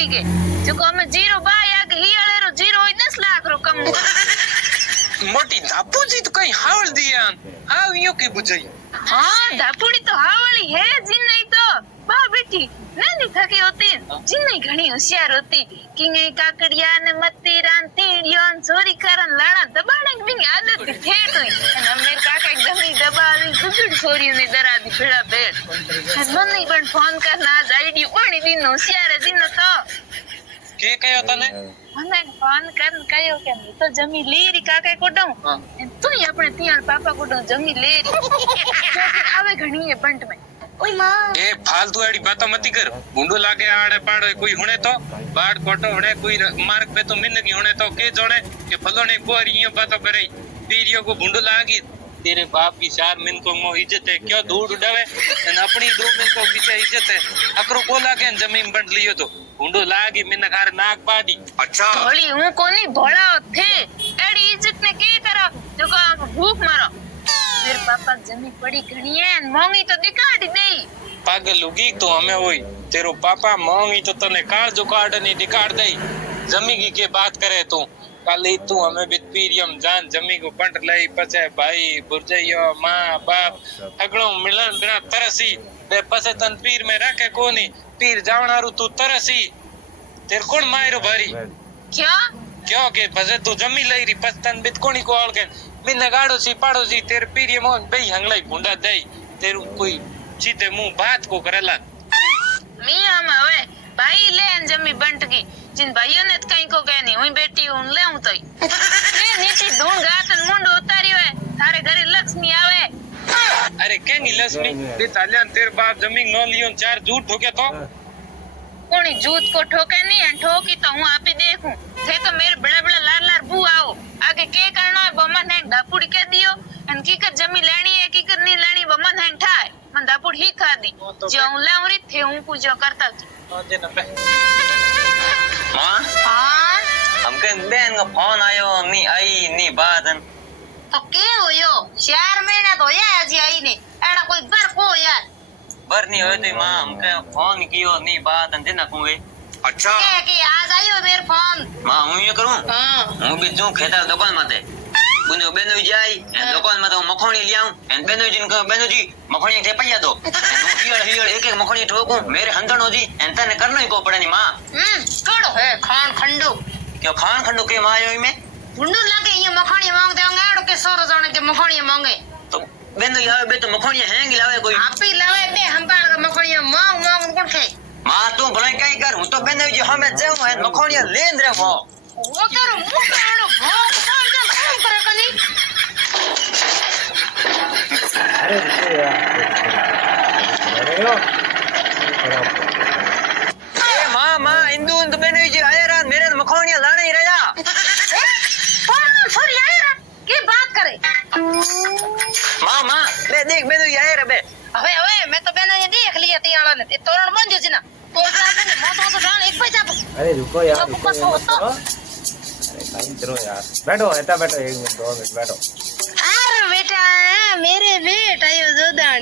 दापुड़ी के जो को हमें जीरो बाय आगे ही वाले रो जीरो 10 लाख रो कम मोटी दापूजी तो कहीं हावल दिया आव यो की बुझाई हाँ दापुड़ी तो हावली है जिन नहीं तो बा बेटी नहीं थकी होती जिन नहीं घनी होशियार होती किंगे काकड़िया ने मत्ती रान तीड़ियों चोरी करन लाना दबाने की भी आदत थी ठेठ हुई हमने काका जमी दबावी गुगड़ छोरी ने डरा दी भेड़ा भेड़ मन नहीं पण फोन करना आज आईडी ओणी दिन होशियार दिन तो के कयो तने મને ફોન કરન કયો કે હું તો જમી લેરી કાકા કોડું તું આપણે ત્યાં પાપા કોડું જમી લેરી આવે ઘણી એ બંટ में ओए मां ए फालतू एडी बातों मती कर बुंडो लागे आड़े पाड़े कोई हुणे तो बाड़ कोटो हुणे कोई मार्ग पे तो मिन्नगी हुणे तो के जोड़े के फलोने कोरी ये बातों करे पीरियो को बुंडो लागी तेरे बाप की 4 मिनटों में इज्जत है क्यों धूड़ उड़ावे અને अपनी 2 मिनटों की इज्जत है अकरो को लागे जमीन बंट लियो तो बुंडो लागी मिन्न कार नाक पादी अच्छा भोली हूं कोनी भोळा थे एडी इज्जत ने के करो जो को भूख मारो मेरे पापा जमी पड़ी घणी है मोंगी तो दिखाड़ी देई पागल लुगी तो हमें होई तेरो पापा मोंगी तो तने काल जो कार्ड नहीं दिखाड़ दई जमी की के बात करे तू काली तू हमें बितपीरियम जान जमी को पंट लई पछे भाई बुरजइयो मां बाप अगलो मिलन बिना तरसी बे पछे तन पीर में रखे कोनी पीर जावणारू तू तरसी तेर कोण मायरो भारी क्या क्यों के पछे तू जमी लई री पछतन बित कोनी को आल के बिन गाड़ो सी पाड़ो सी तेरे पीरियम बई हंगलाई भुंडा दई तेरू कोई सीधे मुंह बात को करेला मियां में वे भाई ले जमी बंट की जिन भाइयों ने कहीं को कहनी हुई बेटी हूं ले हूं तो ये नीति ढूंढ गातन मुंड उतारी है थारे घरे लक्ष्मी आवे अरे केंगी लक्ष्मी बे तालियान तेरे बाप जमीन न लियो 4 झूठ ठोके तो कोनी जूत को ठोके नहीं है ठोकी तो हूं आपी देखूं थे तो मेरे बड़ा बड़ा लार लार बू आओ आगे के करना है बमन है दापुड़ी के दियो अन की कर जमी लेनी है की कर नहीं लेनी बमन है ठाए मन दापुड़ ही खा दी जो हूं लाउरी थे हूं पूजो करता मां हां हमके बेन का फोन आयो नी आई नी बात तो के होयो 4 महीना तो होया अजी आई ने एड़ा कोई बर को यार बर नहीं होए तो मां हमके फोन कियो नी बात अंजना कुए अच्छा के आज आयो मेरे फोन मां हूं ये करूं हां हूं भी जो खेता दुकान माते बुनो बेनो जाई एन दुकान में तो मखोनी लियाऊं एन बेनो जिन को बेनो जी मखोनी ठे पैया दो हियर हियर एक एक मखोनी ठोकूं मेरे हंदनो जी एन तने करनो ही को पड़े नी मां कड़ो है खान खंडो क्यों खान खंडो के मां आयो में बुंडू लगे ये मखोनी मांग देंगे एड़ो के सोरो जाने के मखोनी मांगे तो बेनो यावे बे तो मखोनी हैंग लावे कोई आपी लावे बे हम बाल का मखोनी मांग मांग कोण खे मां तू भले काई कर हूं तो बेनो जी हमें जेऊ है मखोनी लेन रे वो करो मुंह करो भाग कर दे काम करे कनी ए मां इंदु तो बेनो जी आया रात मेरे मखोनी लाने ही रहा कौन सॉरी यार की बात करे मां ले देख बेनो जी आया रे बे હવે હવે મેં તો બેનો દેખ લીયા તિયાળો ને તે તોરણ બંધ છે ના તો લાગે ને મોટો તો જાણ એક પૈસા તો अरे रुको यार सब रुको कुछ होता। अरे टाइम करो यार बैठो ऐसा बैठो 1 मिनट 2 मिनट बैठो अरे बेटा मेरे बेट आयो जोदाणी